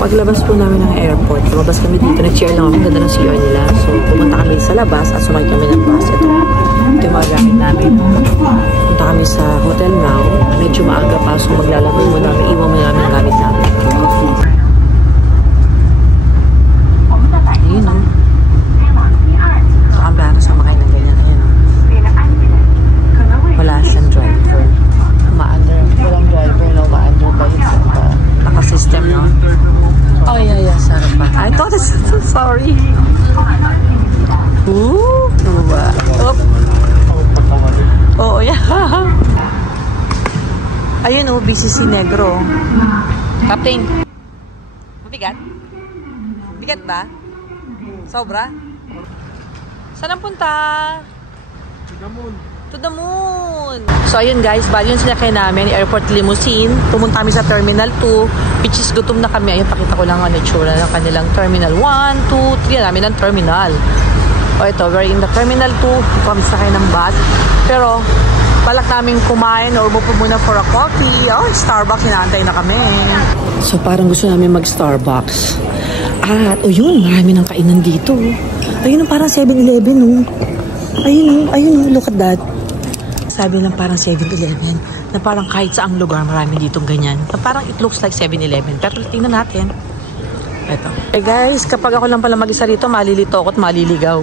Paglabas po namin ng airport, lumabas kami dito, nag-cheer lang ako, ang ganda ng CR nila. So, pumunta kami sa labas at sumakay kami ng bus. Ito yung mga gamit namin. Punta kami sa hotel now. Medyo maaga pa, so maglalagay mo namin, iwan mo namin ang gamit namin. Ayun o. Nakambara sa makay ng ganyan. Ayun o. Wala siyang driver. Walang driver na ma-under ba yun sa naka-system, no? Oh, yeah, sarap pa. I thought it's so sorry. Ooh, ano ba? Oo, yeah. Ayun, oh, BCC Negro. Captain. Mabigat? Bigat ba? Sobra? Saan ang punta? To the moon. So, ayun guys, bali yung sinakay namin, airport limousine. Pumunta kami sa Terminal 2, which is gutom na kami. Ayun, pakita ko lang ang itsura ng kanilang Terminal 1, 2, 3 namin ng terminal. O ito, we're in the Terminal 2. Kami sakay ng bus. Pero, balak namin kumain or upo muna for a coffee. Oh, Starbucks, inaantay na kami. So, parang gusto namin mag-Starbucks. At, oh yun, marami ng kainan dito. Ayun, parang 7-Eleven, oh. Ayun, look at that. Sabi lang parang 7-Eleven, na parang kahit saang lugar marami ditong ganyan. Na parang it looks like 7-Eleven. Pero tingnan natin. Ito. Eh guys, kapag ako lang pala mag-isa rito, malilito ako at maliligaw.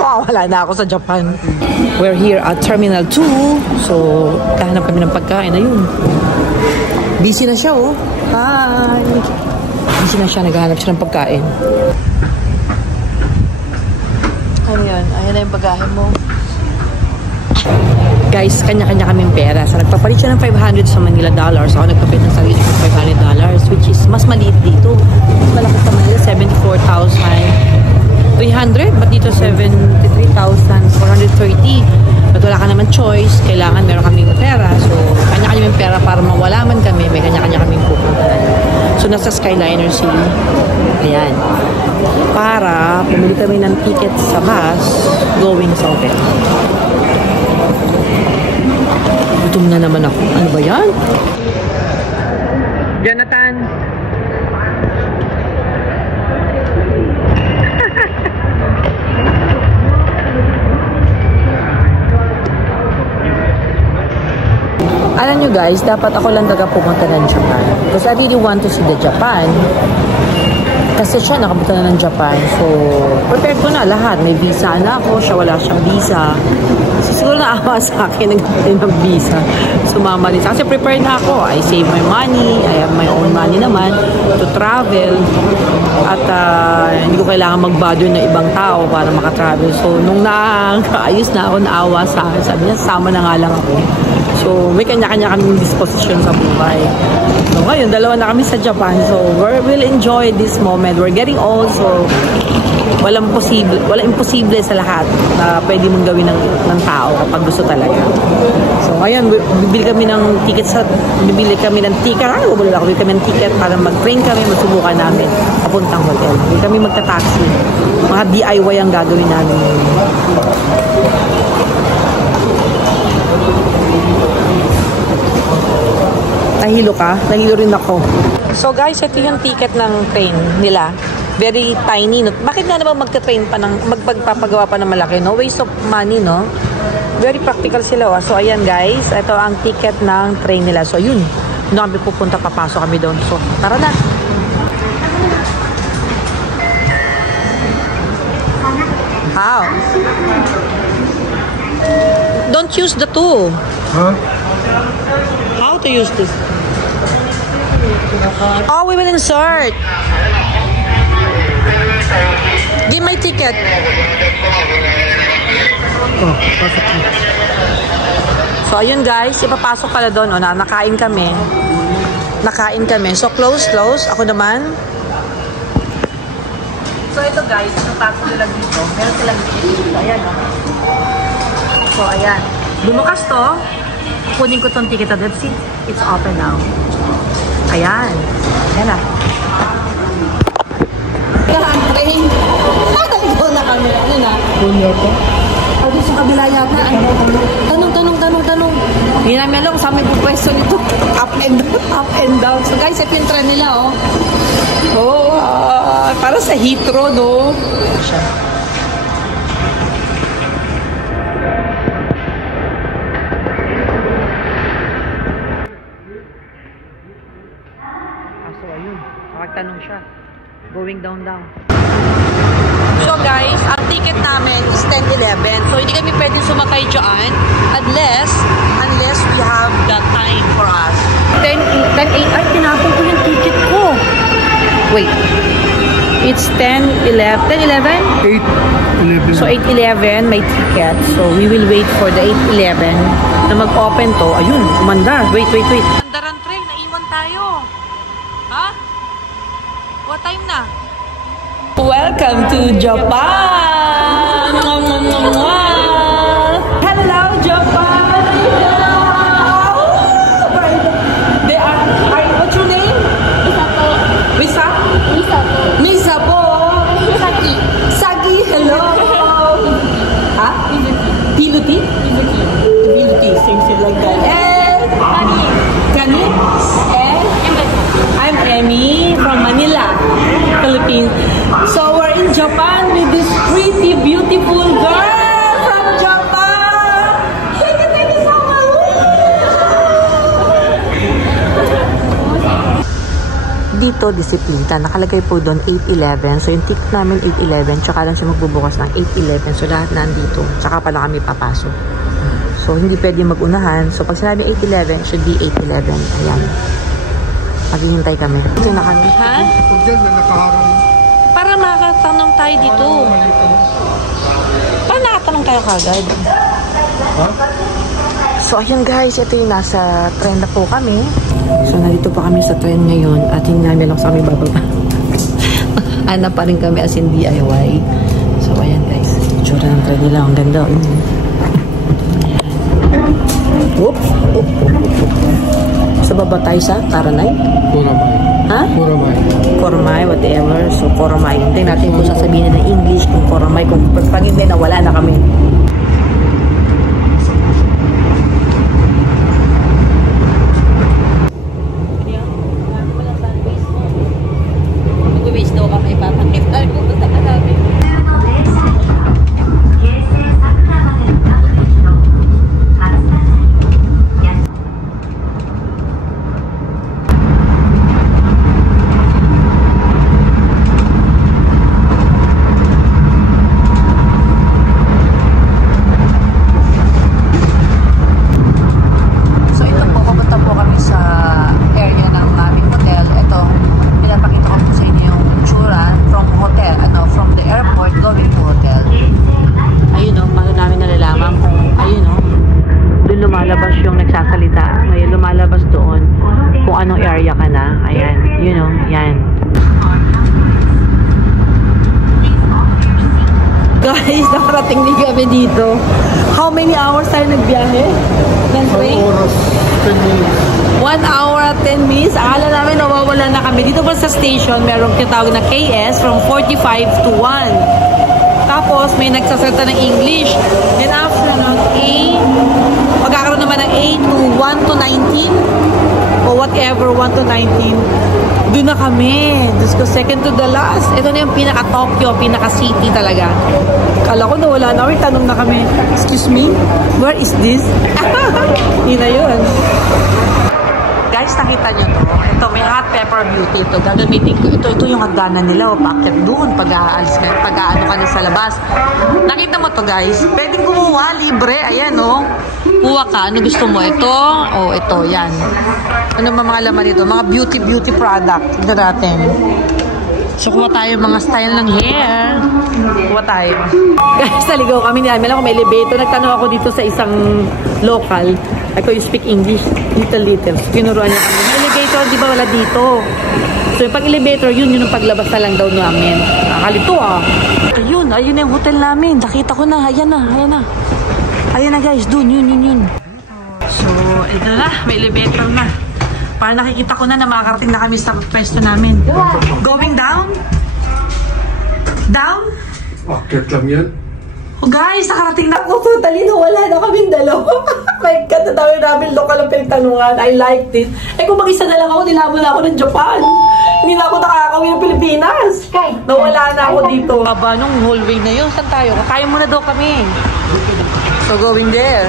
Wala na ako sa Japan. We're here at Terminal 2. So, kahanap kami ng pagkain. Ayun. Busy na siya, oh. Hi! Busy na siya, naghahanap siya ng pagkain. Ano yun? Ayan na yung bagahe mo. Guys, kanya-kanya kaming pera. So, nagpapalit siya ng 500 sa Manila dollars. Ako nagpapalit ng sarili ng $500, which is mas maliit dito. Mas malaki sa Manila, 74,300. But dito, 73,430. But wala ka naman choice. Kailangan meron kaming pera. So, kanya-kanya kaming pera para mawala man kami. May kanya-kanya kaming pupuntahan. So, nasa Skyliner City. Ayan. Para pumili kami ng ticket sa bus going sa hotel. Gutom na naman ako. Ano ba yan? Jonathan! Alam nyo guys, dapat ako lang talaga pumunta ng Japan. Because I really want to see the Japan. Kasi siya nakapunta na ng Japan. So, prepared ko na lahat. May visa na ako. Siya wala siyang visa. So, siguro naawa sa akin nagpapin ng visa. Sumama rin. Kasi prepared na ako. I save my money. I have my own money naman to travel. At hindi ko kailangan mag-bother ng ibang tao para makatravel. So, nung nakaayos na ako, naawa sa akin. Sabi niya, sama na nga lang ako. So, may kanya-kanya kaming disposition sa buhay. So, ngayon, dalawa na kami sa Japan. So, we'll enjoy this moment. We're getting old, so walang imposible sa lahat na pwede mong gawin ng tao kapag gusto talaga. So, ngayon, bibili kami ng ticket bibili kami ng ticket para mag-train kami, magsubukan namin papuntang hotel. Bibili kami magta-taxi. Mga DIY ang gagawin namin. Nahilo ka? Nahilo rin ako. So guys, ito yung ticket ng train nila. Very tiny. No? Bakit nga naman magta-train pa magpapagawa pa ng malaki? No? Waste of money, no? Very practical sila. Oh. So ayan guys, ito ang ticket ng train nila. So yun, doon kami pupunta, papasok kami doon. So tara na. How? Don't use the two. Huh? How to use this? Oh, we will insert. Give my ticket. Oh, perfect. So, ayun guys, ipapasok pala doon. O, nakain kami. So, close. Ako naman. So, ito guys, napasok nila dito. Meron silang ticket dito. Ayan, o. So, ayan. Bumukas to. Kunin ko tong ticket. Let's see. It's open now. Ayan. Ayan na. Train. Ito na kami. Ano na? Punyo ko. O, di sa kabila yata. Tanong. Hindi namin alam kung saan may pupwesto nito. Up and down, up and down. So guys, ito yung trend nila, oh. Oh, para sa Heathrow, no? Siya. So, ayun. Nakagtanong siya. Going down. So guys, ang ticket namin is 10:11. So hindi kami pwedeng sumakay dyan unless we have the time for us. 10:08. Ay, tinapon ko yung ticket ko. Wait. It's 10:11. 10:11? 8:11. So 8:11 may ticket. So we will wait for the 8:11 na mag-open to. Ayun, umandar. Wait. Andaran train, naiwan tayo. Ha? What time na? Welcome to Japan! Hello, Japan! They are, what's your name? Misapo. Sagi, hello. Ha? Piluti? Piluti, sing like that. And Kani? And I'm Emmy from Manila, Philippines. So we're in Japan with this pretty, beautiful girl from Japan. Thank you so much. Dito, disiplina. Nakalagay po doon 8:11. So yung ticket namin 8:11. Tsaka lang siya magbubukas ng 8:11. So lahat nandito. Tsaka pala kami papasok. So hindi pwede mag-unahan. So pag sinabi 8:11, should be 8:11. Ayan. Maghihintay kami. Ito na kami. Ha? Para makatanong tayo dito. Para nakatanong tayo kagad. So, ayun guys. Ito yung nasa train na po kami. So, narito pa kami sa train ngayon. At hindi namin lang sa kami bababa. Hanap pa rin kami as in DIY. So, ayan guys. Itsura ng train nila. Ang ganda. Whoops. Sa baba tayo sa Taranay? Koramay. Ha? Koramay. Koramay, whatever. So, Koramay. Hintayin natin kung sasabihin na ng English, kung Koramay, kung pag hindi na wala na kami. Mag-waste daw kami. Papakit tayo kung gusto ka namin. Lumalabas yung nagsasalita. Ngayon lumalabas doon kung anong area ka na. Ayan. You know, yan. Guys, nakarating din kami dito. How many hours tayo nagbiyahe? 1 oras, 10 minutes. 1 hour at 10 minutes. Akala namin nawawala na kami. Dito pa sa station, merong tinatawag na KS from 45 to 1. Tapos, may nagsasalita ng English. Then after nun, magkakaroon naman ng 1 to 19 o whatever, 1 to 19. Doon na kami. Diyos ko, second to the last. Ito na yung pinaka-Tokyo, pinaka-city talaga. Kala ko nawala na. Tanong na kami, excuse me, where is this? Yun na yun. Guys, nakita nyo to. Ito, may hot pepper beauty. Ito, gagamitin ko. Ito yung hagdanan nila. O, packet doon. Pag-aalis ka. Pag-aano ka na sa labas. Nakita mo to, guys. Pwedeng kumuha. Libre. Ayan, o. Kuha ka. Ano gusto mo? Ito. O, ito. Yan. Ano mga laman dito? Mga beauty product. Ito natin. So, kuha tayo mga style ng hair. Kuha tayo. Guys, naligaw kami. Hindi namin alam kung may elevator. Nagtanong ako dito sa isang local. Ako, you speak English? Little. Kinuruan niya kami. May elevator, di ba wala dito? So, yung pag-elevator, yun yung paglabas na lang daw namin. Nakalito Ayun na yung hotel namin. Nakita ko na. Ayan na. Ayan na guys. Dun, yun. So, ito na. May elevator na. Para nakikita ko na makakarating na kami sa pwesto namin. Going down? Down? Akit lang yan. Oh guys, nakarating na ako. Totally wala na kaming dalawa. My God, nadami namin local ang pinagtanungan. I liked it. Eh kung mag-isa na lang ako, nilabon na ako ng Japan. Hindi na ako nakakawin ng Pilipinas. Nawala na ako dito. Baba nung hallway na yun. Saan tayo? Kakain muna daw kami. So going there.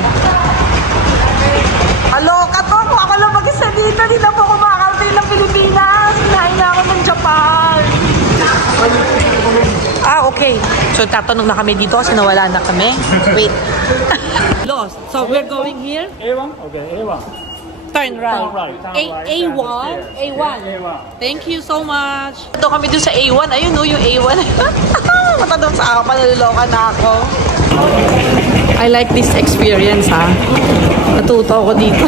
Aloka to. Kung ako lang mag-isa dito, hindi na po ako makakarating ng Pilipinas. Hinahin na ako ng Japan. Okay. So, tatanong na kami dito kasi nawala na kami. Wait. Lost. So, we're going here? A1? Okay, A1. Turn right. Turn right. A1? A1. Thank you so much. Ito kami doon sa A1. Ayun no, yung A1. Matandang sa ako, panululoka na ako. I like this experience, ha. Natuto ako dito.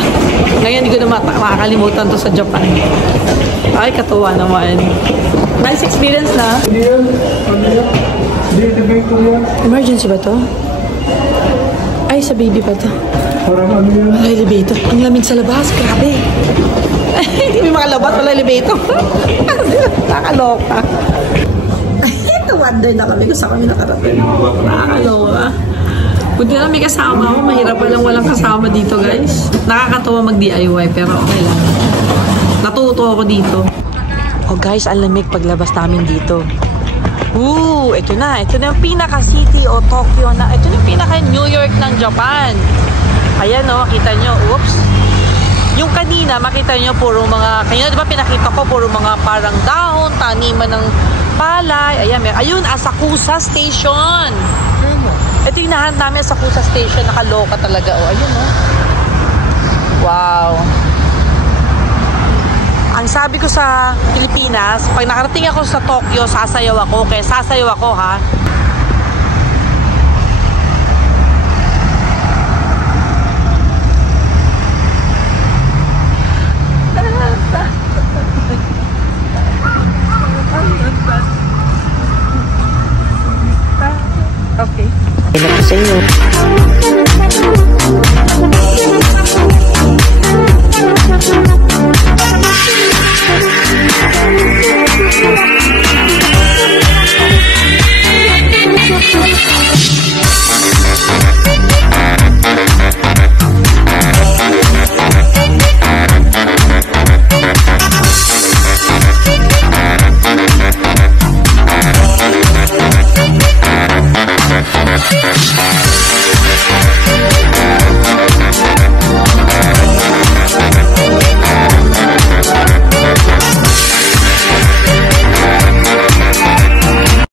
Ngayon, hindi ko na makakalimutan to sa Japan. Ay, katuwa naman. Nice experience na. Emergency ba to? Ay, sa baby pa to. Parang ano yun? Wala elevator. Ang lamig sa labas. Grabe. Hindi may makalabat. Wala elevator. Nakakaloka. Na-wonder na kami kung saan kami nakarating. Nakakaloka. Buti na may kasama ako. Mahirap palang walang kasama dito, guys. Nakakatawa mag-DIY, pero okay lang. Natuto ako dito. Oh guys, ang lamig paglabas namin dito. Ito na. Ito na yung pinaka-city o Tokyo na. Ito na yung pinaka-New York ng Japan. Ayan o, makita nyo. Oops. Yung kanina, makita nyo puro mga, kanina diba pinakita ko puro mga parang dahon, taniman ng palay. Ayan, ayun, Asakusa Station. Ito yung nahan namin, Asakusa Station. Nakaloka talaga. O, ayun o. Wow. Ang sabi ko sa Pilipinas, pag nakarating ako sa Tokyo, sasayaw ako. Kaya sasayaw ako, ha?